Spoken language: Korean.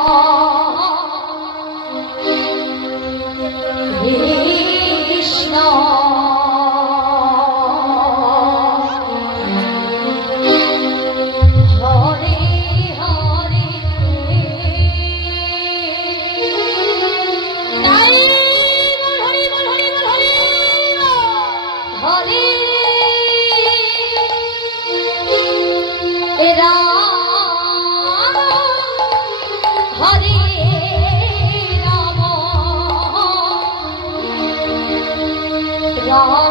Oh. 야.